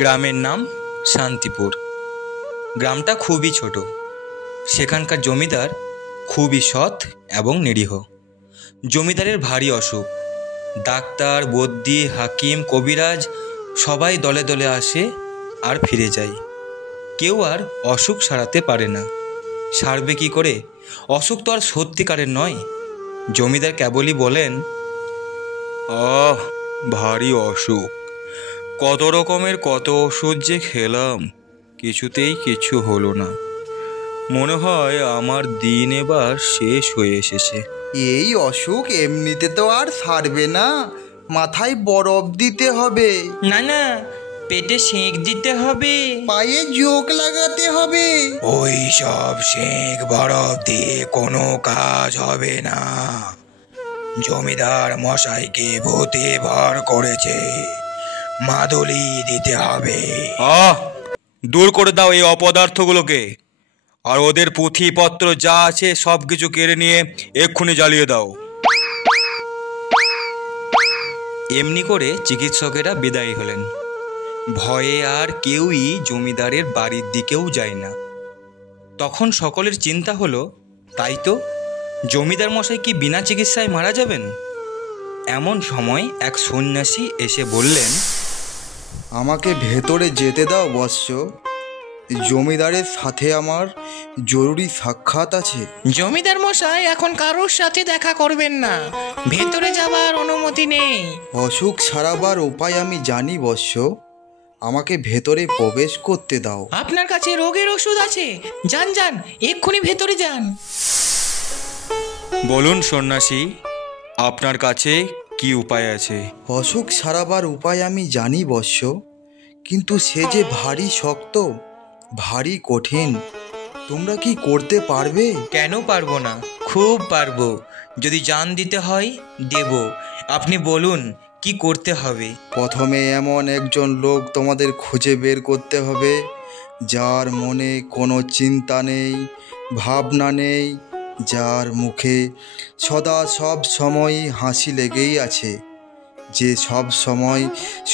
গ্রামের নাম শান্তিপুর। গ্রামটা খুবই ছোট। সেখানকার জমিদার খুবই সৎ এবং নিরীহ। জমিদারের ভারী অসুখ। ডাক্তার, বদ্যি, হাকিম, কবিরাজ সবাই দলে দলে আসে আর ফিরে যায়। কেউ আর অসুখ সারাতে পারে না। সারবে কী করে? অসুখ তো আর সত্যিকারের নয়। জমিদার কেবলই বলেন, ভারী অসুখ, কত রকমের কত ওষুধ যে খেলাম, কিছুতেই কিছু হলো না। মনে হয় আমার দিন এবার শেষ হয়ে এসেছে। এই অসুখ এমনিতে তো আর সারবে না, মাথায় বরফ দিতে হবে। না না, পেটে সেঁক দিতে হবে, পায়ে জোক লাগাতে হবে। ওই সব সেঁক বরফ দিয়ে কোনো কাজ হবে না। জমিদার মশাইকে ভূতে ভর করেছে, মাদুলি দিতে হবে। দূর করে দাও এই অপদার্থগুলোকে, আর ওদের পুঁথিপত্র যা আছে সব কিছু কেড়ে নিয়ে এক্ষুনি জ্বালিয়ে দাও। এমনি করে চিকিৎসকেরা বিদায়ী হলেন। ভয়ে আর কেউই জমিদারের বাড়ির দিকেও যায় না। তখন সকলের চিন্তা হলো, তাই তো, জমিদার মশাই কি বিনা চিকিৎসায় মারা যাবেন? এমন সময় এক সন্ন্যাসী এসে বললেন, আমাকে ভেতরে যেতে দাও বৎস, জমিদারের সাথে আমার জরুরি সাক্ষাৎ আছে। জমিদার মশাই এখন কারোর সাথে দেখা করবেন না, ভেতরে যাবার অনুমতি নেই। অসুখ সারাবার উপায় আমি জানি বৎস, আমাকে ভেতরে প্রবেশ করতে দাও। আপনার কাছে রোগের ওষুধ আছে, যান যান, এক্ষুনি ভেতরে যান। বলুন সন্ন্যাসী, আপনার কাছে কি উপায় আছে? অসুখ সারাবার উপায় আমি জানি বৎস, কিন্তু সে যে ভারী শক্ত, ভারী কঠিন। তোমরা কি করতে পারবে? কেন পারবো না, খুব পারবো। যদি জান দিতে হয় দেব। আপনি বলুন কি করতে হবে। প্রথমে এমন একজন লোক তোমাদের খুঁজে বের করতে হবে, যার মনে কোনো চিন্তা নেই, ভাবনা নেই, যার মুখে সদা সব সময় হাসি লেগেই আছে, যে সব সময়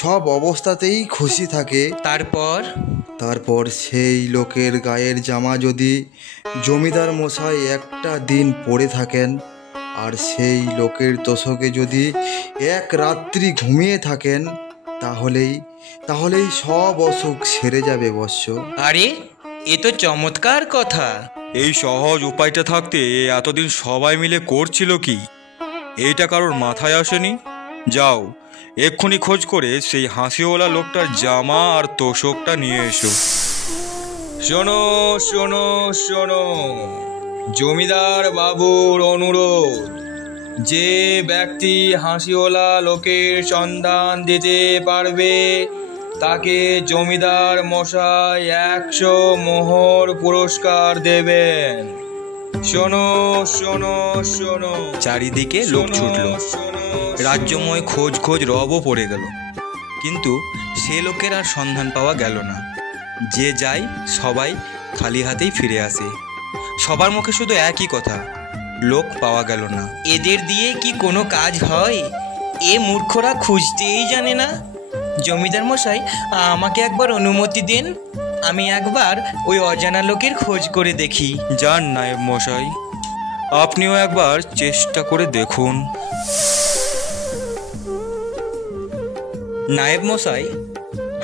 সব অবস্থাতেই খুশি থাকে। তারপর সেই লোকের গায়ের জামা যদি জমিদার মশাই একটা দিন পরে থাকেন, আর সেই লোকের তোষকে যদি এক রাত্রি ঘুমিয়ে থাকেন, তাহলেই সব অসুখ সেরে যাবে বৎস। আরে, এ তো চমৎকার কথা। এই সহজ উপায়টা থাকতে এতদিন সবাই মিলে করছিল কি? এইটা কারোর মাথায় আসেনি? যাও, এক্ষুনি খোঁজ করে সেই হাসিওয়ালা লোকটার জামা আর তোষকটা নিয়ে এসো। শোনো শোনো শোনো, জমিদার বাবুর অনুরোধ, যে ব্যক্তি হাসিওয়ালা লোকের সন্ধান দিতে পারবে তাকে জমিদার মশাই 100 মোহর পুরস্কার দেবেন। শোনো শোনো শোনো। চারিদিকে লোক ছুটল। রাজ্যময় খোঁজ রবও পড়ে গেল, কিন্তু সে লোকের আর সন্ধান পাওয়া গেল না। যে যায় সবাই খালি হাতেই ফিরে আসে। সবার মুখে শুধু একই কথা, লোক পাওয়া গেল না। এদের দিয়ে কি কোনো কাজ হয়? এ মূর্খরা খুঁজতেই জানে না। জমিদার মশাই, আমাকে একবার অনুমতি দিন, আমি একবার ওই অজানা লোকের খোঁজ করে দেখি। যান নায়েব মশাই, আপনিও একবার চেষ্টা করে দেখুন। নায়েব মশাই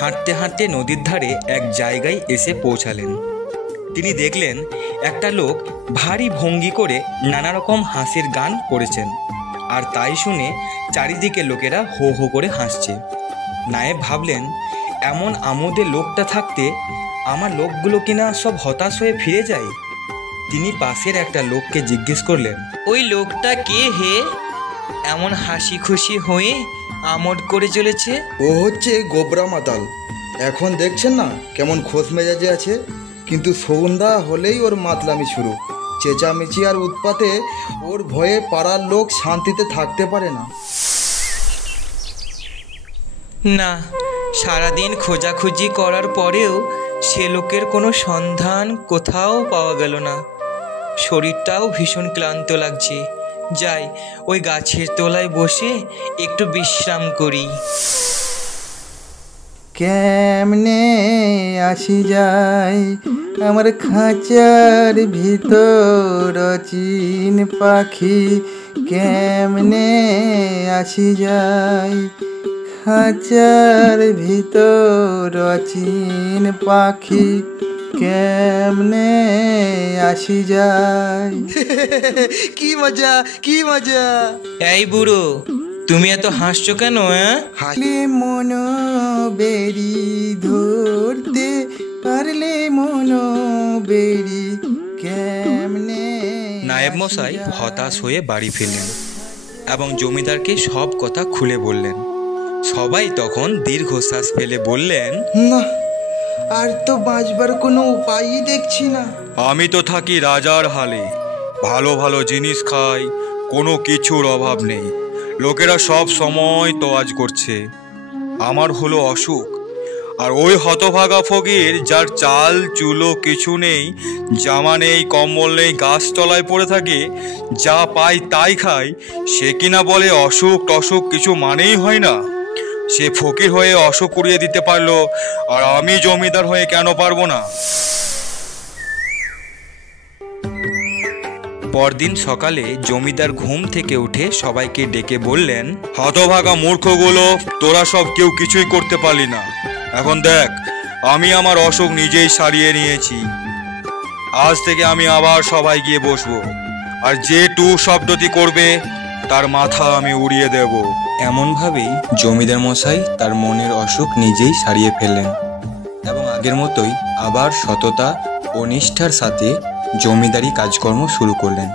হাঁটতে হাঁটতে নদীর ধারে এক জায়গায় এসে পৌঁছালেন। তিনি দেখলেন একটা লোক ভারী ভঙ্গি করে নানা রকম হাসির গান করেছেন, আর তাই শুনে চারিদিকে লোকেরা হো হো করে হাসছে। নায়েব ভাবলেন, এমন আমোদে লোকটা থাকতে আমার লোকগুলো কিনা সব হতাশ হয়ে ফিরে যায়। তিনি পাশের একটা লোককে জিজ্ঞেস করলেন, ওই লোকটা কে হে, এমন হাসি খুশি হয়ে আমোদ করে চলেছে? ও হচ্ছে গোবরা মাতাল। এখন দেখছেন না কেমন খোশ মেজাজে আছে, কিন্তু সন্ধ্যা হলেই ওর মাতলামি শুরু। চেঁচামেচি আর উৎপাতে ওর ভয়ে পাড়ার লোক শান্তিতে থাকতে পারে না। না, সারাদিন খোঁজাখুঁজি করার পরেও সে লোকের কোনো সন্ধান কোথাও পাওয়া গেল না। শরীরটাও ভীষণ ক্লান্ত লাগছে। যাই, ওই গাছের তলায় বসে একটু বিশ্রাম করি। কেমনে আসি যায় আমার খাঁচার ভিতর অচিন পাখি, কেমনে আসি যায় খাঁচার ভিতর অচিন পাখি, কেমনে আসি যায়। কি মজা, কি মজা। এই বুড়ো, তুমি এত হাসছো কেন? হাসলে মনো বেরি ধরতে পারলে মনো বেরি, কেমনে। নায়েব মশাই হতাশ হয়ে বাড়ি ফিরলেন এবং জমিদারকে সব কথা খুলে বললেন। সবাই তখন দীর্ঘশ্বাস ফেলে বললেন, না, আর তো বাঁচবার কোনো উপায়ই দেখছি না। আমি তো থাকি রাজার হালে, ভালো ভালো জিনিস খাই, কোনো কিছুর অভাব নেই, লোকেরা সব সময় তোয়াজ করছে। আমার হলো অসুখ, আর ওই হতভাগা ফকির যার চাল চুলো কিছু নেই, জামা নেই, কম্বল নেই, গাছতলায় পড়ে থাকে, যা পাই তাই খায়, সে কিনা বলে অসুখ টসুখ কিছু মানেই হয় না। সে ফকির হয়ে অসুখ করিয়ে দিতে পারলো, আর আমি জমিদার হয়ে কেন পারবো না? পরদিন সকালে জমিদার ঘুম থেকে উঠে সবাইকে ডেকে বললেন, হতভাগা মূর্খগুলো, তোরা সব কেউ কিছুই করতে পারলি না। এখন দেখ, আমি আমার অসুখ নিজেই সারিয়ে নিয়েছি। আজ থেকে আমি আবার সবাই গিয়ে বসবো, আর যে টু শব্দটি করবে তার মাথা আমি উড়িয়ে দেব। এমনভাবেই জমিদার মশাই তার মনের অসুখ নিজেই সারিয়ে ফেললেন এবং আগের মতোই আবার সততা ও নিষ্ঠার সাথে জমিদারি কাজকর্ম শুরু করলেন।